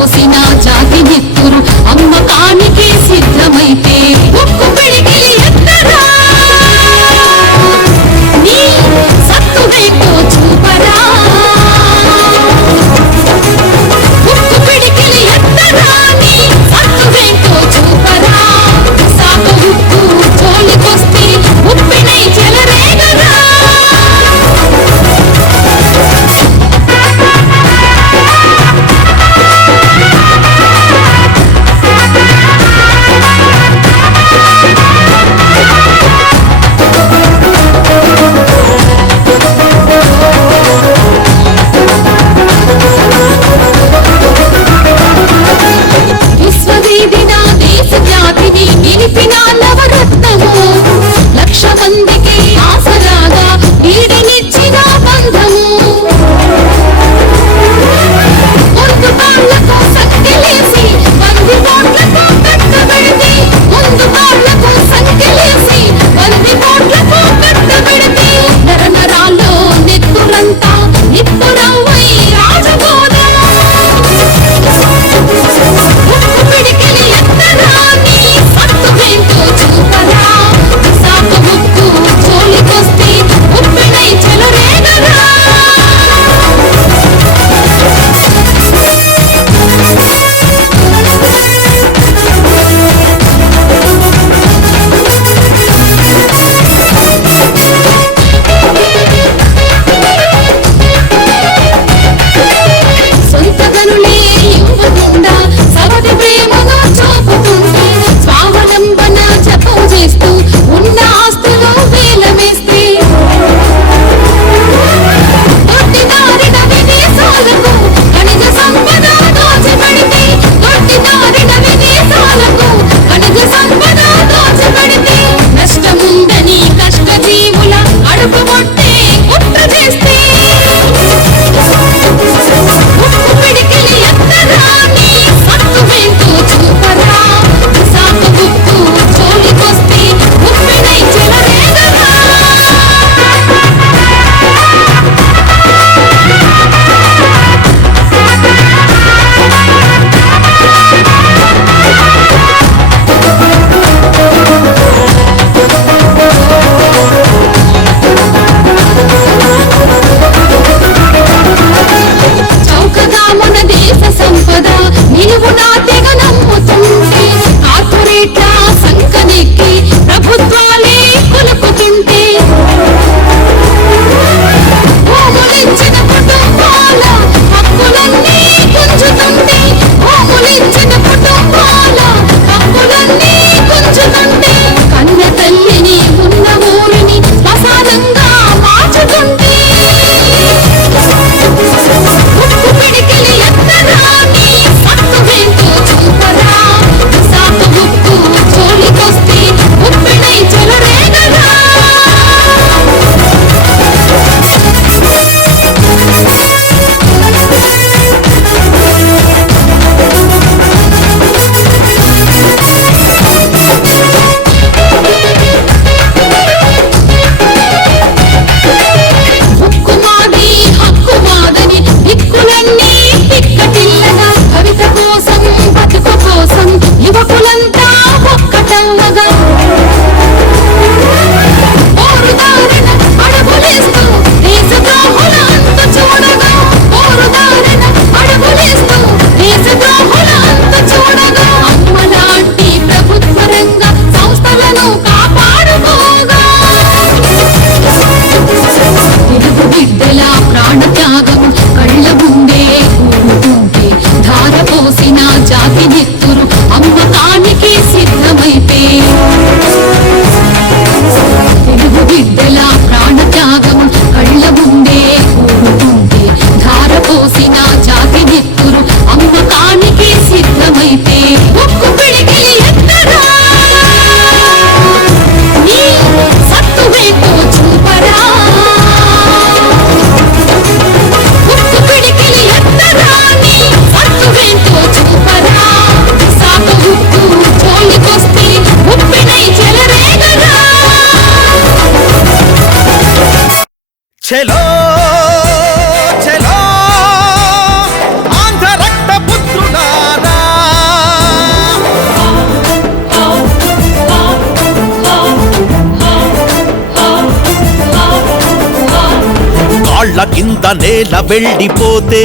I'll see now. చెలో చెలో కింద నేల వెళ్ళిపోతే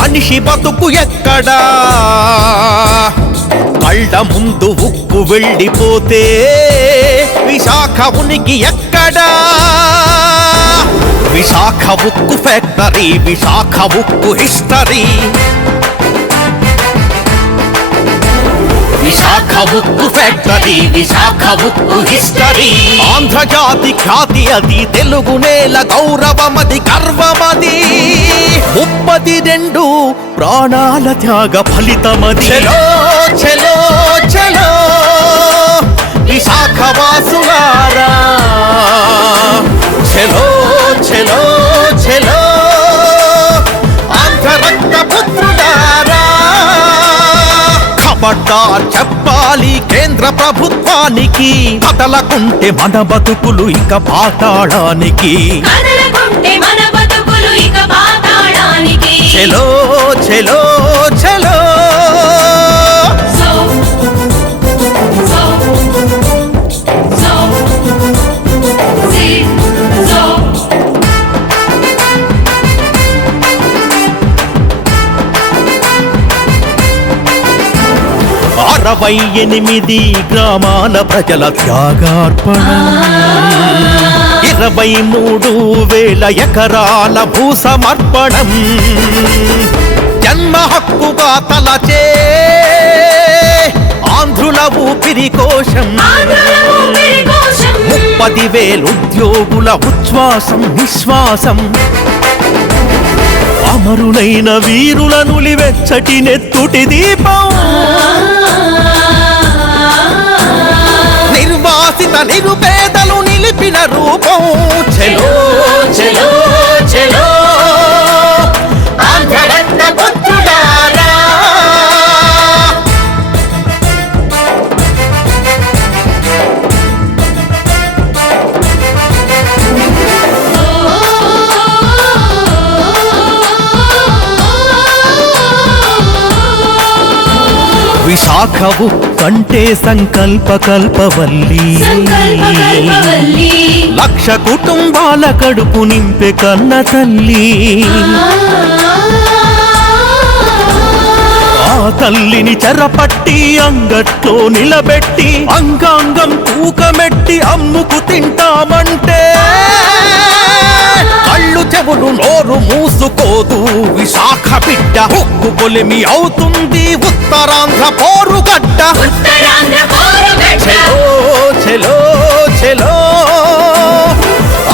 మనిషి బతుకు ఎక్కడా? కళ్ళ ముందు ఉక్కు వెళ్ళిపోతే విశాఖ ఉనికి ఎక్కడా? విశాఖ ఉక్కు ఫ్యాక్టరీ విశాఖ ఉక్కు హిస్టరీ విశాఖ ఉక్కు ఫ్యాక్టరీ విశాఖ ఉక్కు హిస్టరీ ఆంధ్రజాతి ఖ్యాతి అది తెలుగు నేల గౌరవమది గర్వమది. ముప్పది రెండు ప్రాణాల త్యాగ ఫలితమది. చెలో విశాఖవాసులారా చెలో చెలో చెలో. ఆంధ్ర రక్త పుత్రులారా. ఖబర్దార్ చెప్పాలి కేంద్ర ప్రభుత్వానికి. కదలకుంటే మన బతుకులు ఇక పాతాళానికి. చెలో చెలో చెలో. అరవై ఎనిమిది గ్రామాల ప్రజల త్యాగార్పణ. ఇరవై మూడు వేల ఎకరాల భూసమర్పణం. జన్మ హక్కుగా తలచే ఆంధ్రుల ఊపిరి కోశం ఆంధ్రుల ఊపిరి కోశం. ముప్పది వేలు ఉద్యోగుల ఉచ్ఛ్వాసం నిశ్వాసం. అమరులైన వీరుల నులివెచ్చటి నెత్తుటి దీపం. రూపం చెలో చెలో చెలో. ఆంధ్ర పుత్రులారా. కంటే సంకల్ప కల్పవల్లి లక్ష కుటుంబాల కడుపు నింపే కన్న తల్లి. ఆ తల్లిని చెరపట్టి అంగట్లో నిలబెట్టి అంగాంగం తూకమెట్టి అమ్ముకు తింటామంటే. కళ్ళు చెవులు నోరు మూసుకోదు. విశాఖ బిడ్డ ఉక్కు కొలిమి అవుతుంది. ఉత్తరాంధ్ర పోరుగడ్డ చెలో చెలో చెలో.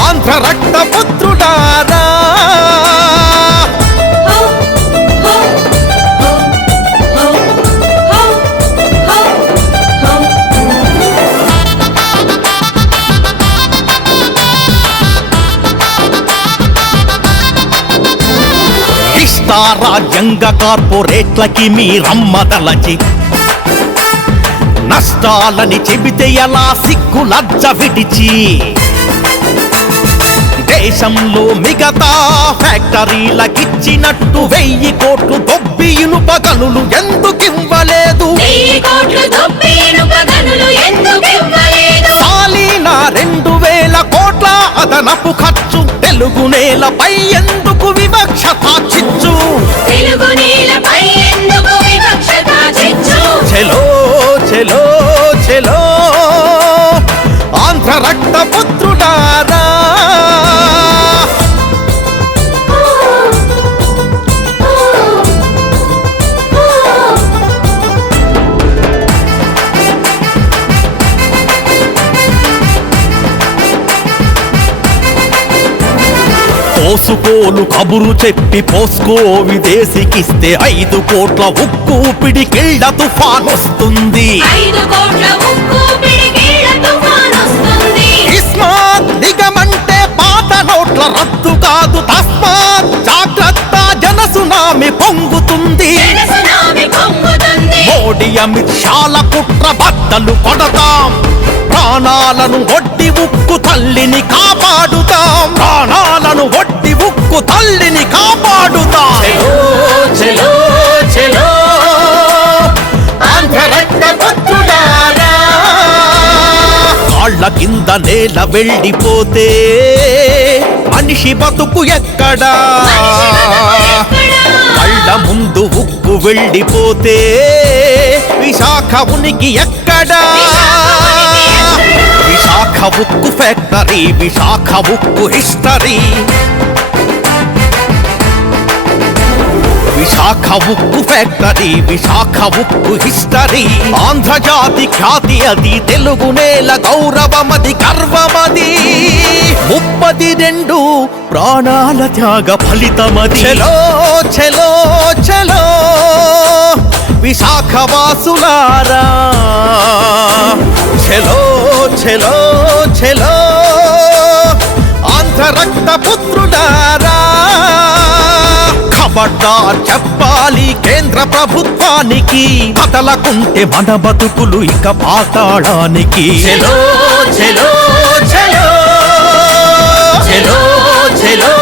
ఆంధ్ర రక్త పుత్రుడారా ఇష్టారాజ్యంగ కార్పొరేట్లకి మీరమ్మదలచి నష్టాలని చెబితే ఎలా సిగ్గు లజ్జ విడిచి. దేశంలో మిగతా ఫ్యాక్టరీలకిచ్చినట్టు వెయ్యి కోట్లు దొబ్బి ఇనుప గనులు ఎందుకివ్వలేదు. ఎందుకు ఇవ్వలేదు సాలీన రెండు అదనపు ఖర్చు తెలుగు నేలపై ఎందుకు వివక్షత చిచ్చు? తెలుగు నేలపై ఎందుకు వివక్షత చిచ్చు? చెలో చెలో చెలో. ఆంధ్ర రక్త పుత్రుడారా పోసుకోలు కబురు చెప్పి పోస్కో విదేశీకిస్తే ఐదు కోట్ల ఉక్కు పిడికిళ్ళ తుఫాన్ వస్తుంది. ఇస్మాత్ పాత నోట్ల రద్దు కాదు. తస్మాత్ జాగ్రత్త జనసునామి పొంగుతుంది. మోడీ అమిత్ షాల కుట్ర బద్దలు కొడతాం. ప్రాణాలను ఒడ్డి ఉక్కు తల్లిని కాపాడుతాం. ఉక్కు తల్లిని కాపాడుతాం చెలో. కాళ్ళ కింద నేల వెళ్ళిపోతే మనిషి బతుకు ఎక్కడా మనిషి బతుకు ఎక్కడా? కళ్ళ ముందు ఉక్కు వెళ్ళిపోతే విశాఖ ఉనికి ఎక్కడా విశాఖ ఉక్కు ఫ్యాక్టరీ విశాఖ ఉక్కు హిస్టరీ విశాఖ ఉప్పు ఫ్యాక్టరీ విశాఖ ఉప్పు హిస్టరీ. ఆంధ్రజాతి ఖ్యాతి అది తెలుగు నేల గౌరవమది గర్వమది. ముప్పది రెండు ప్రాణాల త్యాగ ఫలితమది. చలో చలో చలో విశాఖ వాసులారా చలో చలో చలో ఆంధ్ర రక్త పుత్రు నిలబడ్డా చెప్పాలి కేంద్ర ప్రభుత్వానికి. బతలకుంటే మన బతుకులు ఇక పాతాళానికి. చెలో చెలో చెలో చెలో చెలో